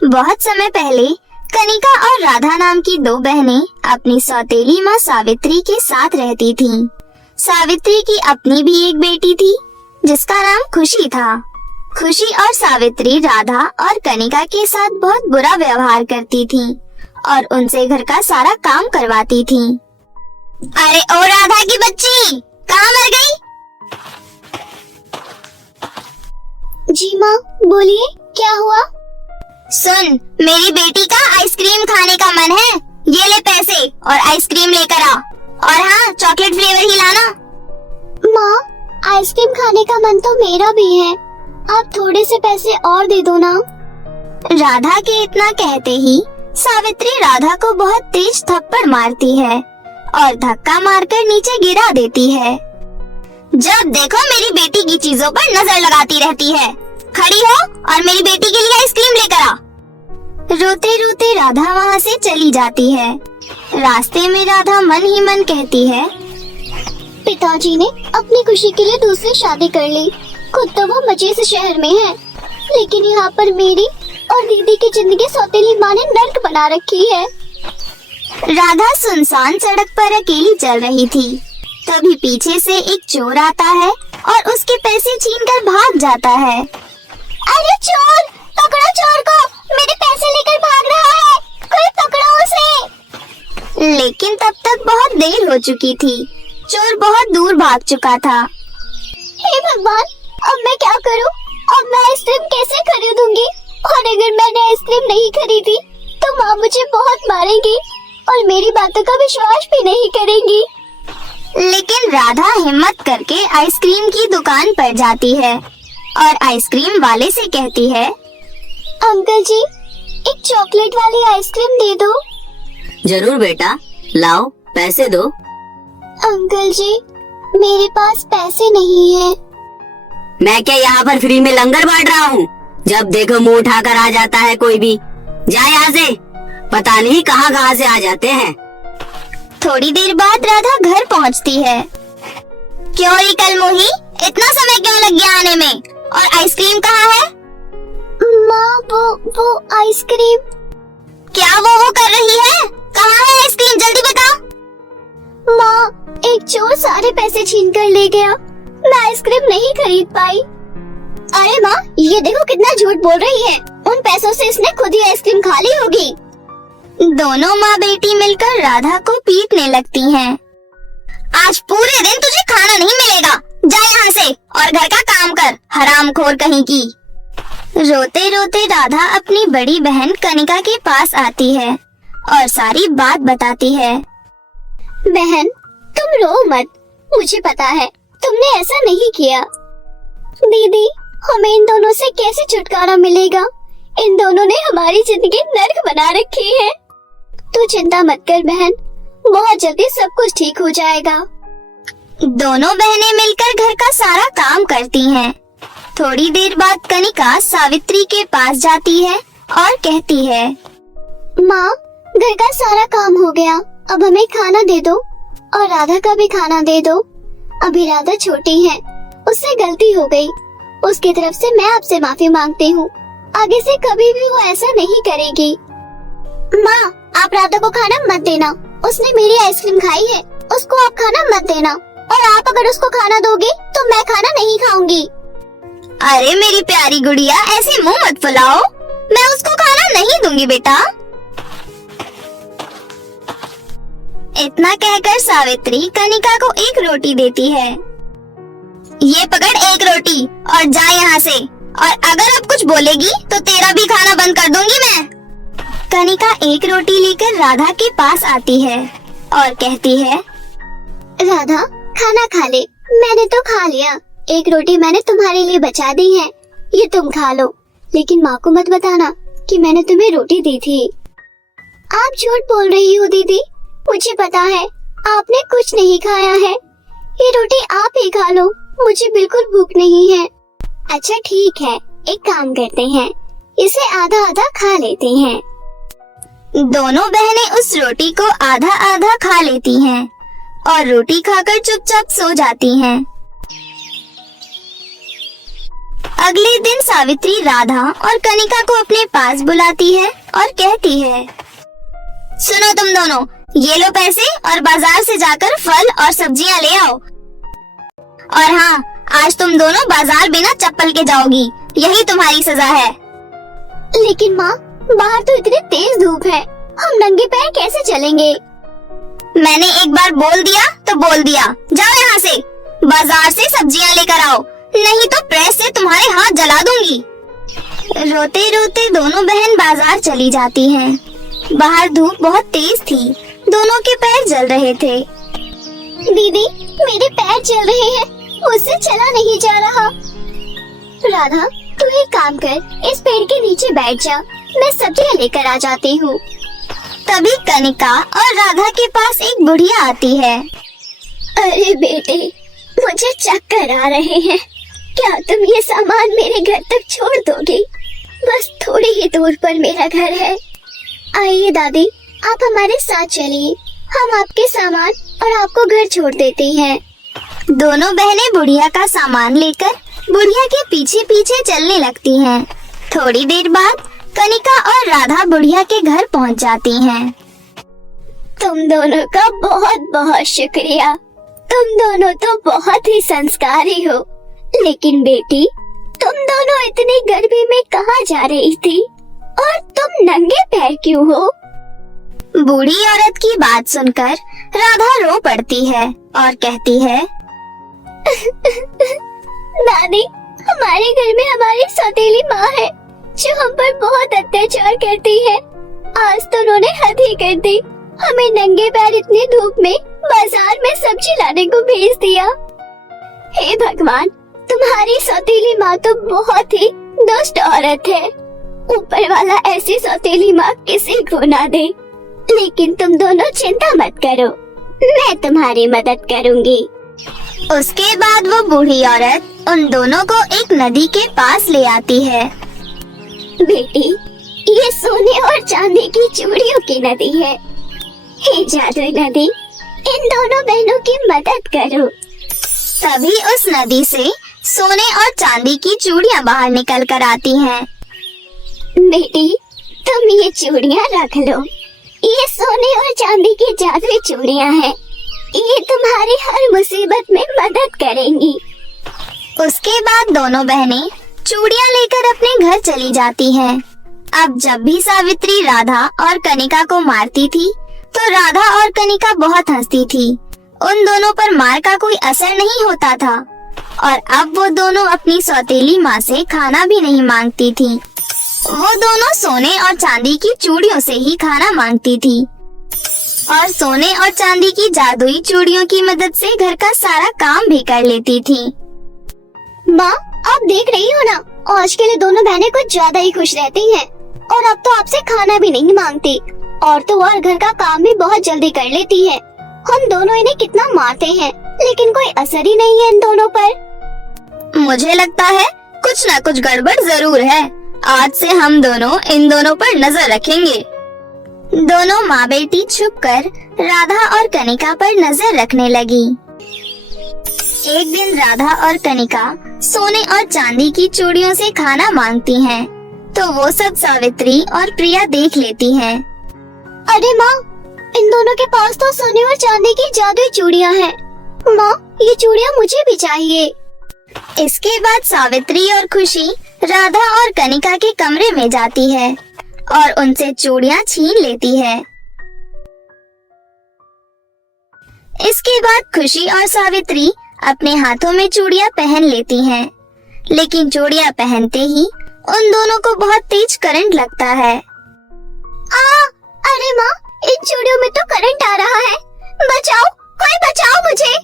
बहुत समय पहले कनिका और राधा नाम की दो बहनें अपनी सौतेली माँ सावित्री के साथ रहती थीं। सावित्री की अपनी भी एक बेटी थी जिसका नाम खुशी था। खुशी और सावित्री राधा और कनिका के साथ बहुत बुरा व्यवहार करती थीं और उनसे घर का सारा काम करवाती थीं। अरे ओ राधा की बच्ची, कहाँ मर गई? जी माँ, बोलिए क्या हुआ? सुन, मेरी बेटी का आइसक्रीम खाने का मन है। ये ले पैसे और आइसक्रीम लेकर आ। और हाँ, चॉकलेट फ्लेवर ही लाना। माँ, आइसक्रीम खाने का मन तो मेरा भी है। आप थोड़े से पैसे और दे दो ना। राधा के इतना कहते ही सावित्री राधा को बहुत तेज थप्पड़ मारती है और धक्का मारकर नीचे गिरा देती है। जब देखो मेरी बेटी की चीजों पर नजर लगाती रहती है। खड़ी हो और मेरी बेटी के लिए आइसक्रीम लेकर आ। रोते रोते राधा वहाँ से चली जाती है। रास्ते में राधा मन ही मन कहती है, पिताजी ने अपनी खुशी के लिए दूसरी शादी कर ली। खुद तो वो मजे से शहर में है, लेकिन यहाँ पर मेरी और दीदी की जिंदगी सौतेली माँ ने नर्क बना रखी है। राधा सुनसान सड़क पर अकेली चल रही थी। तभी पीछे से एक चोर आता है और उसके पैसे छीनकर भाग जाता है। अरे चोर, पकड़ो चोर को, मेरे पैसे लेकर भाग रहा है, कोई पकड़ो उसे। लेकिन तब तक बहुत देर हो चुकी थी। चोर बहुत दूर भाग चुका था। हे भगवान, अब मैं क्या करूं? अब मैं आइसक्रीम कैसे खरीदूंगी? और अगर मैंने आइसक्रीम नहीं खरीदी तो माँ मुझे बहुत मारेगी और मेरी बातों का विश्वास भी नहीं करेंगी। लेकिन राधा हिम्मत करके आइसक्रीम की दुकान पर जाती है और आइसक्रीम वाले से कहती है, अंकल जी, एक चॉकलेट वाली आइसक्रीम दे दो। जरूर बेटा, लाओ पैसे दो। अंकल जी, मेरे पास पैसे नहीं है। मैं क्या यहाँ पर फ्री में लंगर बांट रहा हूँ? जब देखो मुंह उठाकर आ जाता है कोई भी। जा यहाँ से, पता नहीं कहाँ से आ जाते हैं। थोड़ी देर बाद राधा घर पहुँचती है। क्यों री कलमुही, इतना समय क्यों लग गया आने में? और आइसक्रीम कहाँ है? माँ, वो आइसक्रीम। क्या वो कर रही है? कहाँ है आइसक्रीम? जल्दी बताओ। माँ, एक चोर सारे पैसे छीन कर ले गया। मैं आइसक्रीम नहीं खरीद पाई। अरे माँ, ये देखो कितना झूठ बोल रही है। उन पैसों से इसने खुद ही आइसक्रीम खा ली होगी। दोनों माँ बेटी मिलकर राधा को पीटने लगती हैं। आज पूरे दिन तुझे खाना नहीं मिलेगा। जा यहाँ से और घर का काम कर, हरामखोर कहीं की। रोते रोते राधा अपनी बड़ी बहन कनिका के पास आती है और सारी बात बताती है। बहन, तुम रो मत, मुझे पता है तुमने ऐसा नहीं किया। दीदी, हमें इन दोनों से कैसे छुटकारा मिलेगा? इन दोनों ने हमारी जिंदगी नर्क बना रखी है। तू चिंता मत कर बहन, बहुत जल्दी सब कुछ ठीक हो जाएगा। दोनों बहनें मिलकर घर का सारा काम करती हैं। थोड़ी देर बाद कनिका सावित्री के पास जाती है और कहती है, माँ, घर का सारा काम हो गया, अब हमें खाना दे दो और राधा का भी खाना दे दो। अभी राधा छोटी है, उससे गलती हो गई। उसकी तरफ से मैं आपसे माफी मांगती हूँ। आगे से कभी भी वो ऐसा नहीं करेगी। माँ, आप राधा को खाना मत देना, उसने मेरी आइसक्रीम खाई है, उसको आप खाना मत देना। और आप अगर उसको खाना दोगे तो मैं खाना नहीं खाऊंगी। अरे मेरी प्यारी गुड़िया, ऐसे मुंह मत फुलाओ। मैं उसको खाना नहीं दूंगी बेटा। इतना कहकर सावित्री कनिका को एक रोटी देती है। ये पकड़ एक रोटी और जा यहाँ से। और अगर अब कुछ बोलेगी तो तेरा भी खाना बंद कर दूंगी मैं। कनिका एक रोटी लेकर राधा के पास आती है और कहती है, राधा, खाना खा ले। मैंने तो खा लिया। एक रोटी मैंने तुम्हारे लिए बचा दी है, ये तुम खा लो। लेकिन माँ को मत बताना कि मैंने तुम्हें रोटी दी थी। आप झूठ बोल रही हो दीदी, मुझे पता है आपने कुछ नहीं खाया है। ये रोटी आप ही खा लो, मुझे बिल्कुल भूख नहीं है। अच्छा ठीक है, एक काम करते हैं, इसे आधा आधा खा लेते हैं। दोनों बहनें उस रोटी को आधा आधा खा लेती हैं और रोटी खाकर चुपचाप सो जाती हैं। अगले दिन सावित्री राधा और कनिका को अपने पास बुलाती है और कहती है, सुनो तुम दोनों, ये लो पैसे और बाजार से जाकर फल और सब्जियां ले आओ। और हाँ, आज तुम दोनों बाजार बिना चप्पल के जाओगी, यही तुम्हारी सजा है। लेकिन माँ, बाहर तो इतनी तेज धूप है, हम नंगे पैर कैसे चलेंगे? मैंने एक बार बोल दिया तो बोल दिया, जाओ यहाँ से, बाजार से सब्जियां लेकर आओ, नहीं तो प्रेस से तुम्हारे हाथ जला दूंगी। रोते रोते दोनों बहन बाजार चली जाती हैं। बाहर धूप बहुत तेज थी, दोनों के पैर जल रहे थे। दीदी, मेरे पैर जल रहे हैं, मुझसे चला नहीं जा रहा। राधा, तू एक काम कर, इस पेड़ के नीचे बैठ जा, मैं सब्जियां लेकर आ जाती हूँ। तभी कनिका और राधा के पास एक बुढ़िया आती है। अरे बेटे, मुझे चक्कर आ रहे हैं, क्या तुम ये सामान मेरे घर तक छोड़ दोगे? बस थोड़ी ही दूर पर मेरा घर है। आइए दादी, आप हमारे साथ चलिए, हम आपके सामान और आपको घर छोड़ देते हैं। दोनों बहनें बुढ़िया का सामान लेकर बुढ़िया के पीछे पीछे चलने लगती हैं। थोड़ी देर बाद कनिका और राधा बुढ़िया के घर पहुंच जाती हैं। तुम दोनों का बहुत बहुत शुक्रिया, तुम दोनों तो बहुत ही संस्कारी हो। लेकिन बेटी, तुम दोनों इतनी गर्मी में कहाँ जा रही थी और तुम नंगे पैर क्यों हो? बूढ़ी औरत की बात सुनकर राधा रो पड़ती है और कहती है, दादी, हमारे घर में हमारी सौतेली माँ है जो हम पर बहुत अत्याचार करती है। आज तो उन्होंने हद ही कर दी, हमें नंगे पैर इतनी धूप में बाजार में सब्जी लाने को भेज दिया। हे भगवान, तुम्हारी सौतेली माँ तो बहुत ही दुष्ट औरत है। ऊपर वाला ऐसी सौतेली माँ किसी को ना दे। लेकिन तुम दोनों चिंता मत करो, मैं तुम्हारी मदद करूँगी। उसके बाद वो बूढ़ी औरत उन दोनों को एक नदी के पास ले आती है। बेटी, ये सोने और चांदी की चूड़ियों की नदी है। हे जादुई नदी, इन दोनों बहनों की मदद करो। तभी उस नदी से सोने और चांदी की चूड़ियां बाहर निकल कर आती हैं। बेटी, तुम ये चूड़ियां रख लो, ये सोने और चांदी की जादुई चूड़ियां हैं। ये तुम्हारी हर मुसीबत में मदद करेंगी। उसके बाद दोनों बहनें चूड़ियां लेकर अपने घर चली जाती हैं। अब जब भी सावित्री राधा और कनिका को मारती थी तो राधा और कनिका बहुत हंसती थी। उन दोनों पर मार का कोई असर नहीं होता था और अब वो दोनों अपनी सौतेली माँ से खाना भी नहीं मांगती थी। वो दोनों सोने और चांदी की चूड़ियों से ही खाना मांगती थी और सोने और चांदी की जादुई चूड़ियों की मदद से घर का सारा काम भी कर लेती थी। माँ, आप देख रही हो ना, आज के लिए दोनों बहनें कुछ ज्यादा ही खुश रहती हैं और अब तो आपसे खाना भी नहीं मांगती और तो और घर का काम भी बहुत जल्दी कर लेती है। हम दोनों इन्हें कितना मारते हैं लेकिन कोई असर ही नहीं है इन दोनों पर। मुझे लगता है कुछ न कुछ गड़बड़ जरूर है। आज से हम दोनों इन दोनों पर नजर रखेंगे। दोनों माँ बेटी छुपकर राधा और कनिका पर नजर रखने लगी। एक दिन राधा और कनिका सोने और चांदी की चूड़ियों से खाना मांगती हैं, तो वो सब सावित्री और प्रिया देख लेती हैं। अरे माँ, इन दोनों के पास तो सोने और चांदी की जादुई चूड़ियाँ हैं। माँ, ये चूड़ियाँ मुझे भी चाहिए। इसके बाद सावित्री और खुशी राधा और कनिका के कमरे में जाती है और उनसे चूड़ियाँ छीन लेती है। इसके बाद खुशी और सावित्री अपने हाथों में चूड़ियाँ पहन लेती हैं, लेकिन चूड़ियाँ पहनते ही उन दोनों को बहुत तेज करंट लगता है। अरे माँ, इन चूड़ियों में तो करंट आ रहा है, बचाओ, कोई बचाओ मुझे।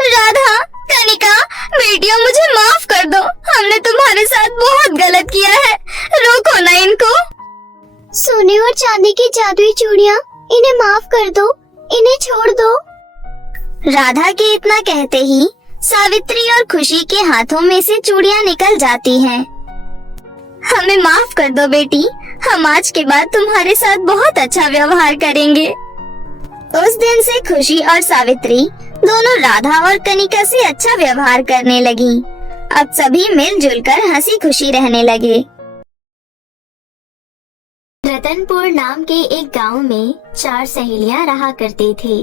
राधा, कनिका, बेटियों मुझे माफ कर दो, हमने तुम्हारे साथ बहुत गलत किया है, रोको ना इनको। सोने और चांदी की जादुई चूड़ियाँ, इन्हें माफ कर दो, इन्हें छोड़ दो। राधा के इतना कहते ही सावित्री और खुशी के हाथों में से चूड़ियाँ निकल जाती हैं। हमें माफ कर दो बेटी, हम आज के बाद तुम्हारे साथ बहुत अच्छा व्यवहार करेंगे। उस दिन से खुशी और सावित्री दोनों राधा और कनिका से अच्छा व्यवहार करने लगी अब सभी मिलजुल कर हंसी खुशी रहने लगे। रतनपुर नाम के एक गांव में 4 सहेलियां रहा करती थी।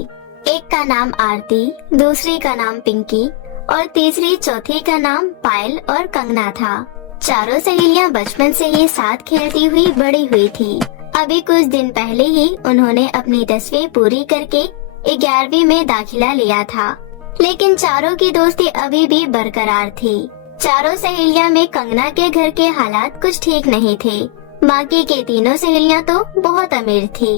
एक का नाम आरती, दूसरी का नाम पिंकी और तीसरी चौथी का नाम पायल और कंगना था। चारों सहेलियां बचपन से ही साथ खेलती हुई बड़ी हुई थी। अभी कुछ दिन पहले ही उन्होंने अपनी 10वीं पूरी करके 11वीं में दाखिला लिया था, लेकिन चारों की दोस्ती अभी भी बरकरार थी। चारों सहेलियां में कंगना के घर के हालात कुछ ठीक नहीं थे। बाकी के तीनों सहेलियां तो बहुत अमीर थी,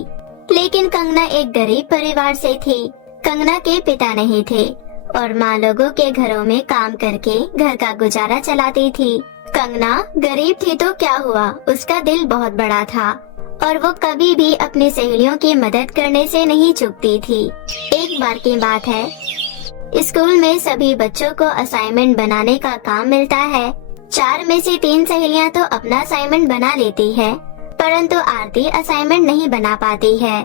लेकिन कंगना एक गरीब परिवार से थी। कंगना के पिता नहीं थे और माँ लोगों के घरों में काम करके घर का गुजारा चलाती थी। कंगना गरीब थी तो क्या हुआ, उसका दिल बहुत बड़ा था और वो कभी भी अपनी सहेलियों की मदद करने से नहीं चूकती थी। एक बार की बात है, स्कूल में सभी बच्चों को असाइनमेंट बनाने का काम मिलता है। 4 में से 3 सहेलियां तो अपना असाइनमेंट बना लेती है, परंतु आरती असाइनमेंट नहीं बना पाती है।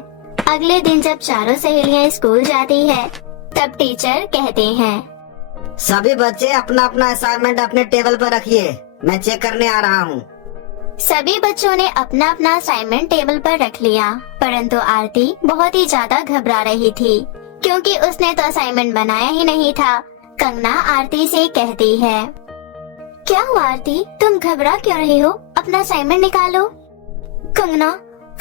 अगले दिन जब चारों सहेलियां स्कूल जाती है, तब टीचर कहते हैं, सभी बच्चे अपना अपना असाइनमेंट अपने टेबल पर रखिए, मैं चेक करने आ रहा हूँ। सभी बच्चों ने अपना अपना असाइनमेंट टेबल पर रख लिया, परंतु आरती बहुत ही ज्यादा घबरा रही थी, क्योंकि उसने तो असाइनमेंट बनाया ही नहीं था। कंगना आरती से कहती है, क्या हुआ आरती, तुम घबरा क्यों रही हो? अपना असाइनमेंट निकालो। कंगना,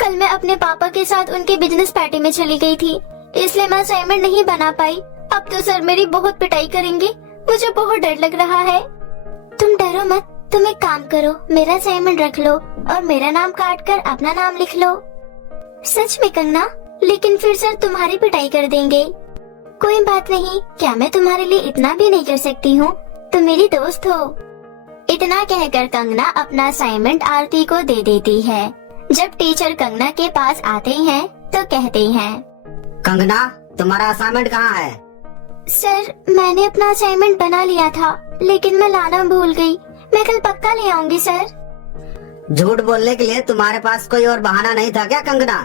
कल मैं अपने पापा के साथ उनके बिजनेस पार्टी में चली गई थी, इसलिए मैं असाइनमेंट नहीं बना पाई। अब तो सर मेरी बहुत पिटाई करेंगे, मुझे बहुत डर लग रहा है। तुम डरो मत, तुम एक काम करो, मेरा असाइनमेंट रख लो और मेरा नाम काट कर अपना नाम लिख लो। सच में कंगना? लेकिन फिर सर तुम्हारी पिटाई कर देंगे। कोई बात नहीं, क्या मैं तुम्हारे लिए इतना भी नहीं कर सकती हूँ? तुम मेरी दोस्त हो। इतना कहकर कंगना अपना असाइनमेंट आरती को दे देती है। जब टीचर कंगना के पास आते हैं तो कहते हैं, कंगना, तुम्हारा असाइनमेंट कहाँ है? सर मैंने अपना असाइनमेंट बना लिया था, लेकिन मैं लाना भूल गई। मैं कल पक्का ले आऊंगी सर। झूठ बोलने के लिए तुम्हारे पास कोई और बहाना नहीं था क्या कंगना?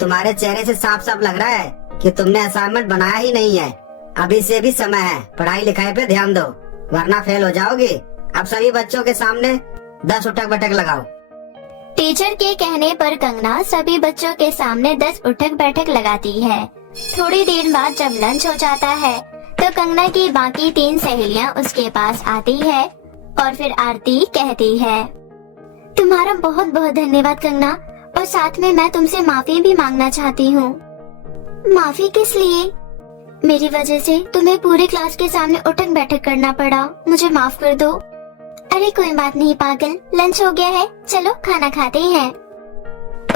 तुम्हारे चेहरे से साफ साफ लग रहा है कि तुमने असाइनमेंट बनाया ही नहीं है। अभी से भी समय है, पढ़ाई लिखाई पे ध्यान दो, वरना फेल हो जाओगे। अब सभी बच्चों के सामने 10 उठक बैठक लगाओ। टीचर के कहने पर कंगना सभी बच्चों के सामने 10 उठक बैठक लगाती है। थोड़ी देर बाद जब लंच हो जाता है तो कंगना की बाकी 3 सहेलियां उसके पास आती है और फिर आरती कहती है, तुम्हारा बहुत बहुत धन्यवाद कंगना, और साथ में मैं तुमसे माफी भी मांगना चाहती हूँ। माफी किस लिए? मेरी वजह से तुम्हें पूरे क्लास के सामने उठक बैठक करना पड़ा, मुझे माफ कर दो। अरे कोई बात नहीं पागल, लंच हो गया है, चलो खाना खाते हैं।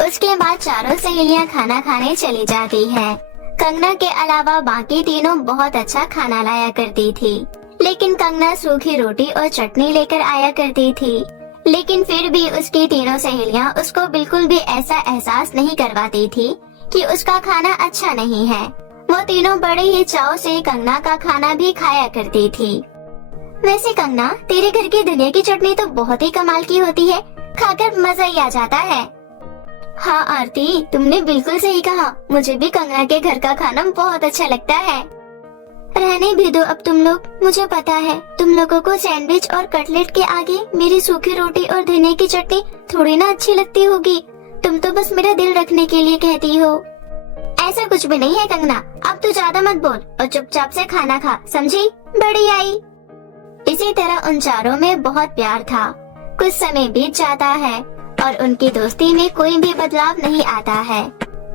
उसके बाद चारों सहेलियां खाना खाने चली जाती हैं। कंगना के अलावा बाकी तीनों बहुत अच्छा खाना लाया करती थी, लेकिन कंगना सूखी रोटी और चटनी लेकर आया करती थी। लेकिन फिर भी उसकी तीनों सहेलियां उसको बिल्कुल भी ऐसा एहसास नहीं करवाती थी कि उसका खाना अच्छा नहीं है। वो तीनों बड़े ही चाव से कंगना का खाना भी खाया करती थी। वैसे कंगना, तेरे घर की धनिया की चटनी तो बहुत ही कमाल की होती है, खाकर मजा ही आ जाता है। हाँ आरती, तुमने बिल्कुल सही कहा, मुझे भी कंगना के घर का खाना बहुत अच्छा लगता है। रहने भी दो अब तुम लोग, मुझे पता है तुम लोगों को सैंडविच और कटलेट के आगे मेरी सूखी रोटी और धनिया की चटनी थोड़ी ना अच्छी लगती होगी। तुम तो बस मेरा दिल रखने के लिए कहती हो। ऐसा कुछ भी नहीं है कंगना, अब तू ज्यादा मत बोल और चुपचाप से खाना खा, समझी? बड़ी आई। इसी तरह उन चारों में बहुत प्यार था। कुछ समय बीत जाता है और उनकी दोस्ती में कोई भी बदलाव नहीं आता है।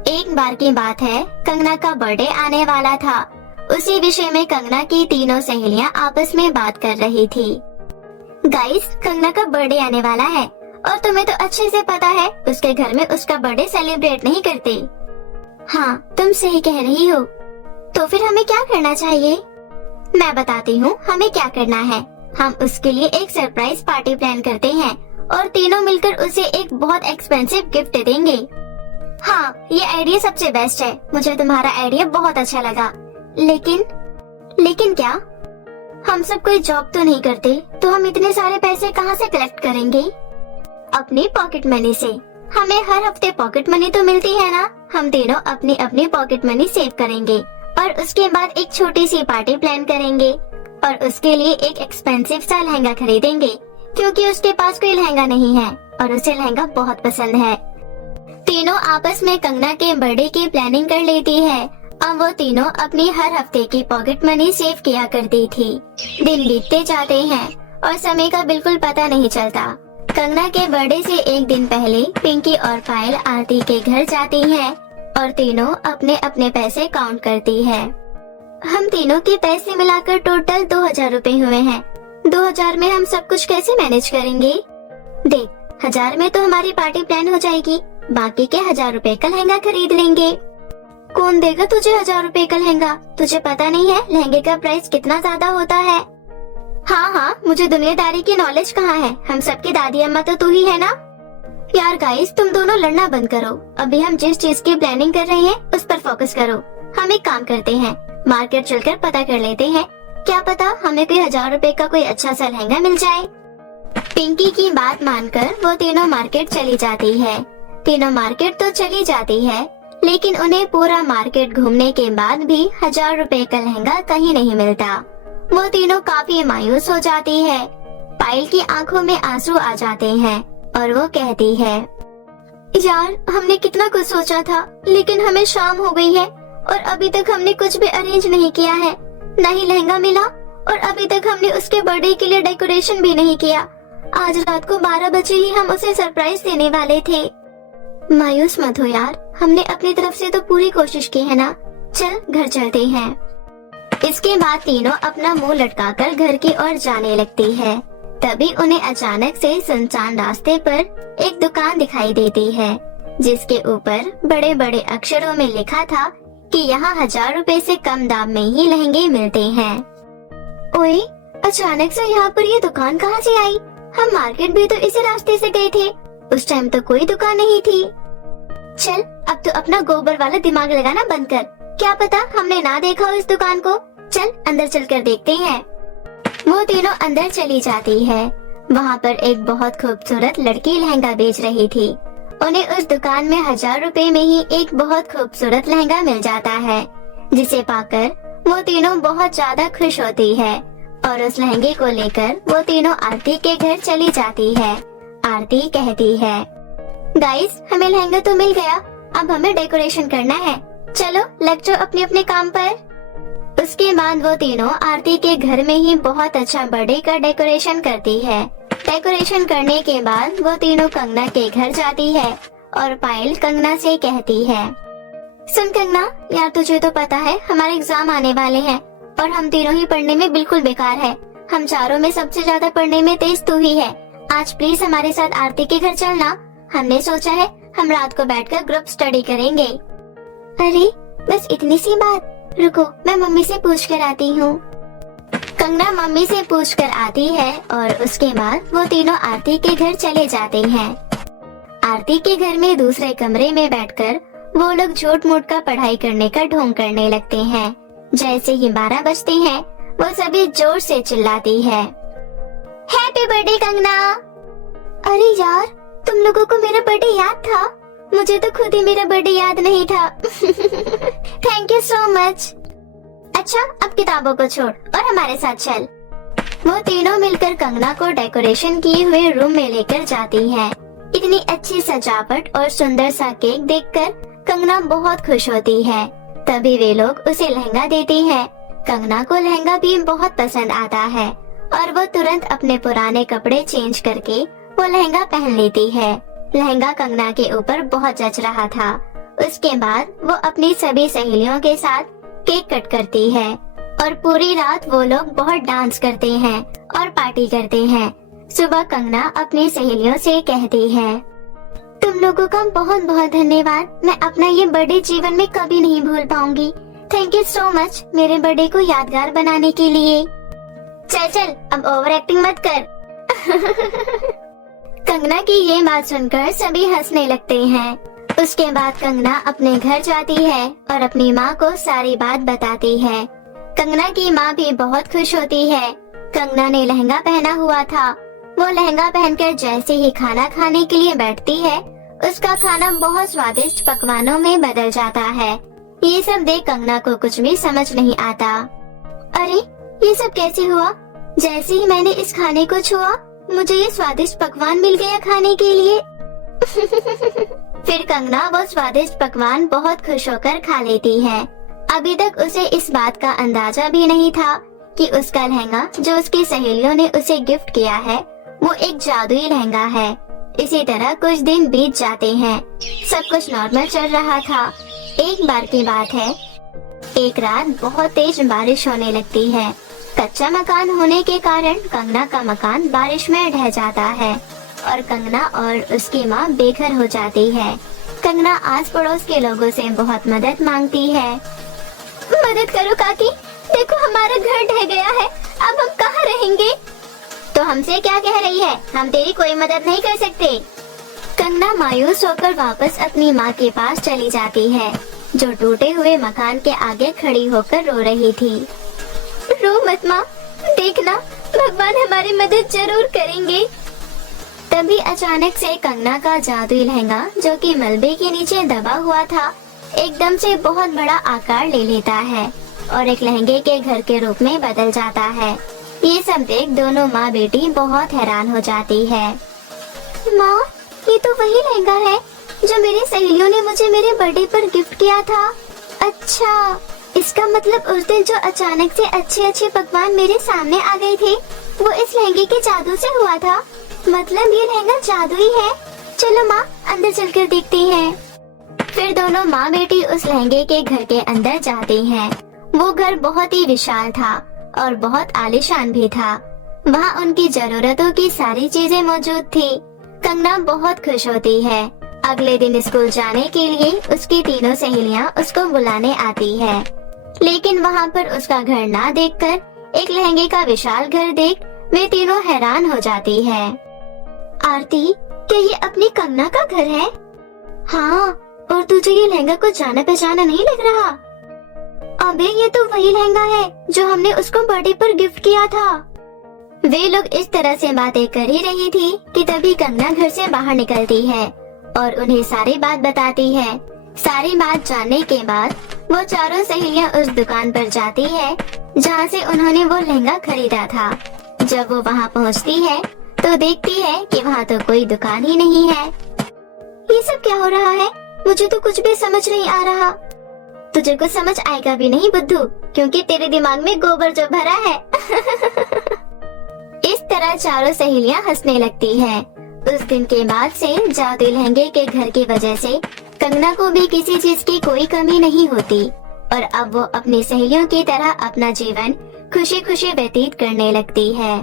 एक बार की बात है, कंगना का बर्थडे आने वाला था। उसी विषय में कंगना की तीनों सहेलियां आपस में बात कर रही थी। गाइस, कंगना का बर्थडे आने वाला है और तुम्हें तो अच्छे से पता है उसके घर में उसका बर्थडे सेलिब्रेट नहीं करते। हाँ, तुम सही कह रही हो। तो फिर हमें क्या करना चाहिए? मैं बताती हूँ हमें क्या करना है। हम उसके लिए एक सरप्राइज पार्टी प्लान करते हैं और तीनों मिलकर उसे एक बहुत एक्सपेंसिव गिफ्ट देंगे। हाँ, ये आइडिया सबसे बेस्ट है। मुझे तुम्हारा आइडिया बहुत अच्छा लगा। लेकिन क्या? हम सब कोई जॉब तो नहीं करते, तो हम इतने सारे पैसे कहाँ से कलेक्ट करेंगे? अपनी पॉकेट मनी से। हमें हर हफ्ते पॉकेट मनी तो मिलती है ना। हम तीनों अपनी अपनी पॉकेट मनी सेव करेंगे और उसके बाद एक छोटी सी पार्टी प्लान करेंगे और उसके लिए एक एक्सपेंसिव सा लहंगा खरीदेंगे, क्योंकि उसके पास कोई लहंगा नहीं है और उसे लहंगा बहुत पसंद है। तीनों आपस में कंगना के बर्थडे की प्लानिंग कर लेती है। अब वो तीनों अपनी हर हफ्ते की पॉकेट मनी सेव किया करती थी। दिन बीतते जाते हैं और समय का बिल्कुल पता नहीं चलता। कंगना के बर्थडे से एक दिन पहले पिंकी और पायल आरती के घर जाती हैं और तीनों अपने अपने पैसे काउंट करती है। हम तीनों के पैसे मिलाकर टोटल 2000 रुपए हुए हैं। 2000 में हम सब कुछ कैसे मैनेज करेंगे? देख, 1000 में तो हमारी पार्टी प्लान हो जाएगी, बाकी के 1000 रुपए का लहंगा खरीद लेंगे। कौन देगा तुझे 1000 रुपए का लहंगा? तुझे पता नहीं है लहंगे का प्राइस कितना ज्यादा होता है? हाँ, मुझे दुनियादारी की नॉलेज कहाँ है? हम सबकी दादी अम्मा तो तू ही है ना। यार गाइस, तुम दोनों लड़ना बंद करो। अभी हम जिस चीज की प्लानिंग कर रहे हैं उस पर फोकस करो। हम एक काम करते हैं, मार्केट चलकर पता कर लेते हैं, क्या पता हमें कोई 1000 रुपए का कोई अच्छा सा लहंगा मिल जाए। पिंकी की बात मानकर वो तीनों मार्केट चली जाती है। तीनों मार्केट तो चली जाती है, लेकिन उन्हें पूरा मार्केट घूमने के बाद भी 1000 रुपए का लहंगा कहीं नहीं मिलता। वो तीनों काफी मायूस हो जाती है। पायल की आंखों में आंसू आ जाते हैं और वो कहती है, यार हमने कितना कुछ सोचा था, लेकिन हमें शाम हो गई है और अभी तक हमने कुछ भी अरेंज नहीं किया है। न ही लहंगा मिला और अभी तक हमने उसके बर्थडे के लिए डेकोरेशन भी नहीं किया। आज रात को 12 बजे ही हम उसे सरप्राइज देने वाले थे। मायूस मत हो यार, हमने अपनी तरफ से तो पूरी कोशिश की है ना। चल घर चलते हैं। इसके बाद तीनों अपना मुंह लटकाकर घर की ओर जाने लगती है। तभी उन्हें अचानक से सुनसान रास्ते पर एक दुकान दिखाई देती है, जिसके ऊपर बड़े बड़े अक्षरों में लिखा था कि यहाँ 1000 रुपए से कम दाम में ही लहंगे मिलते हैं। ओए, अचानक से यहाँ पर ये दुकान कहाँ से आई? हम मार्केट भी तो इसी रास्ते से गए थे, उस टाइम तो कोई दुकान नहीं थी। चल, अब तो अपना गोबर वाला दिमाग लगाना बंद कर। क्या पता हमने ना देखा हो इस दुकान को। चल अंदर चलकर देखते हैं। वो तीनों अंदर चली जाती है। वहाँ पर एक बहुत खूबसूरत लड़की लहंगा बेच रही थी। उन्हें उस दुकान में 1000 रुपए में ही एक बहुत खूबसूरत लहंगा मिल जाता है, जिसे पाकर वो तीनों बहुत ज्यादा खुश होती है और उस लहंगे को लेकर वो तीनों आरती के घर चली जाती है। आरती कहती है, गाइस हमें लहंगा तो मिल गया, अब हमें डेकोरेशन करना है। चलो लग जाओ अपने अपने काम पर। उसके बाद वो तीनों आरती के घर में ही बहुत अच्छा बर्थडे का डेकोरेशन करती है। डेकोरेशन करने के बाद वो तीनों कंगना के घर जाती है और पायल कंगना से कहती है, सुन कंगना, यार तुझे तो पता है हमारे एग्जाम आने वाले हैं और हम तीनों ही पढ़ने में बिल्कुल बेकार है। हम चारों में सबसे ज्यादा पढ़ने में तेज तू ही है। आज प्लीज हमारे साथ आरती के घर चलना। हमने सोचा है हम रात को बैठकर ग्रुप स्टडी करेंगे। अरे बस इतनी सी बात, रुको मैं मम्मी से पूछ कर आती हूँ। कंगना मम्मी से पूछ कर आती है और उसके बाद वो तीनों आरती के घर चले जाते हैं। आरती के घर में दूसरे कमरे में बैठकर वो लोग झूठ मूठ का पढ़ाई करने का ढोंग करने लगते हैं। जैसे ही 12 बजते हैं वो सभी जोर से चिल्लाती है, हैप्पी बर्थडे कंगना। अरे यार, तुम लोगों को मेरा बर्थडे याद था? मुझे तो खुद ही मेरा बर्थडे याद नहीं था। Thank you so much. अच्छा, अब किताबों को छोड़ और हमारे साथ चल। वो तीनों मिलकर कंगना को डेकोरेशन किए हुए रूम में लेकर जाती हैं। इतनी अच्छी सजावट और सुंदर सा केक देखकर कंगना बहुत खुश होती है। तभी वे लोग उसे लहंगा देती हैं। कंगना को लहंगा भी बहुत पसंद आता है और वो तुरंत अपने पुराने कपड़े चेंज करके वो लहंगा पहन लेती है। लहंगा कंगना के ऊपर बहुत जच रहा था। उसके बाद वो अपनी सभी सहेलियों के साथ केक कट करती है और पूरी रात वो लोग बहुत डांस करते हैं और पार्टी करते हैं। सुबह कंगना अपनी सहेलियों से कहती है, तुम लोगों का बहुत बहुत धन्यवाद। मैं अपना ये बर्थडे जीवन में कभी नहीं भूल पाऊंगी। थैंक यू सो मच मेरे बर्थडे को यादगार बनाने के लिए। चल चल, अब ओवर एक्टिंग मत कर। कंगना की ये बात सुनकर सभी हंसने लगते हैं। उसके बाद कंगना अपने घर जाती है और अपनी माँ को सारी बात बताती है। कंगना की माँ भी बहुत खुश होती है। कंगना ने लहंगा पहना हुआ था। वो लहंगा पहनकर जैसे ही खाना खाने के लिए बैठती है, उसका खाना बहुत स्वादिष्ट पकवानों में बदल जाता है। ये सब देख कंगना को कुछ भी समझ नहीं आता। अरे ये सब कैसे हुआ? जैसे ही मैंने इस खाने को छुआ, मुझे ये स्वादिष्ट पकवान मिल गया खाने के लिए। फिर कंगना वो स्वादिष्ट पकवान बहुत खुश होकर खा लेती है। अभी तक उसे इस बात का अंदाजा भी नहीं था कि उसका लहंगा जो उसकी सहेलियों ने उसे गिफ्ट किया है वो एक जादुई लहंगा है। इसी तरह कुछ दिन बीत जाते हैं। सब कुछ नॉर्मल चल रहा था। एक बार की बात है, एक रात बहुत तेज बारिश होने लगती है। कच्चा मकान होने के कारण कंगना का मकान बारिश में ढह जाता है और कंगना और उसकी माँ बेघर हो जाती है। कंगना आस पड़ोस के लोगों से बहुत मदद मांगती है। मदद करो काकी, देखो हमारा घर ढह गया है, अब हम कहाँ रहेंगे? तो हमसे क्या कह रही है, हम तेरी कोई मदद नहीं कर सकते। कंगना मायूस होकर वापस अपनी माँ के पास चली जाती है, जो टूटे हुए मकान के आगे खड़ी होकर रो रही थी। रो मत माँ, देखना भगवान हमारी मदद जरूर करेंगे। तभी अचानक से कंगना का जादुई लहंगा, जो कि मलबे के नीचे दबा हुआ था, एकदम से बहुत बड़ा आकार ले लेता है और एक लहंगे के घर के रूप में बदल जाता है। ये सब देख दोनों माँ बेटी बहुत हैरान हो जाती है। माँ, ये तो वही लहंगा है जो मेरी सहेलियों ने मुझे मेरे बर्थडे पर गिफ्ट किया था। अच्छा, इसका मतलब उस दिन जो अचानक से अच्छे अच्छे पकवान मेरे सामने आ गए थे वो इस लहंगे के जादू से हुआ था। मतलब ये लहंगा जादुई है। चलो माँ, अंदर चलकर देखते हैं। फिर दोनों माँ बेटी उस लहंगे के घर के अंदर जाती हैं। वो घर बहुत ही विशाल था और बहुत आलीशान भी था। वहाँ उनकी जरूरतों की सारी चीजें मौजूद थी। कंगना बहुत खुश होती है। अगले दिन स्कूल जाने के लिए उसकी तीनों सहेलियाँ उसको बुलाने आती है, लेकिन वहाँ पर उसका घर ना देखकर एक लहंगे का विशाल घर देख वे तीनों हैरान हो जाती है। आरती, क्या ये अपनी कंगना का घर है? हाँ, और तुझे ये लहंगा कुछ जाना पहचाना नहीं लग रहा? अबे ये तो वही लहंगा है जो हमने उसको बर्थडे पर गिफ्ट किया था। वे लोग इस तरह से बातें कर ही रही थी कि तभी कंगना घर से बाहर निकलती है और उन्हें सारी बात बताती है। सारी बात जानने के बाद वो चारों सहेलियां उस दुकान पर जाती है जहाँ से उन्होंने वो लहंगा खरीदा था। जब वो वहाँ पहुँचती है तो देखती है कि वहाँ तो कोई दुकान ही नहीं है। ये सब क्या हो रहा है? मुझे तो कुछ भी समझ नहीं आ रहा। तुझे कुछ समझ आएगा भी नहीं बुद्धू, क्योंकि तेरे दिमाग में गोबर जो भरा है। इस तरह चारों सहेलियां हंसने लगती है। उस दिन के बाद से जादुई लहंगे के घर की वजह से कंगना को भी किसी चीज की कोई कमी नहीं होती और अब वो अपनी सहेलियों की तरह अपना जीवन खुशी खुशी व्यतीत करने लगती है।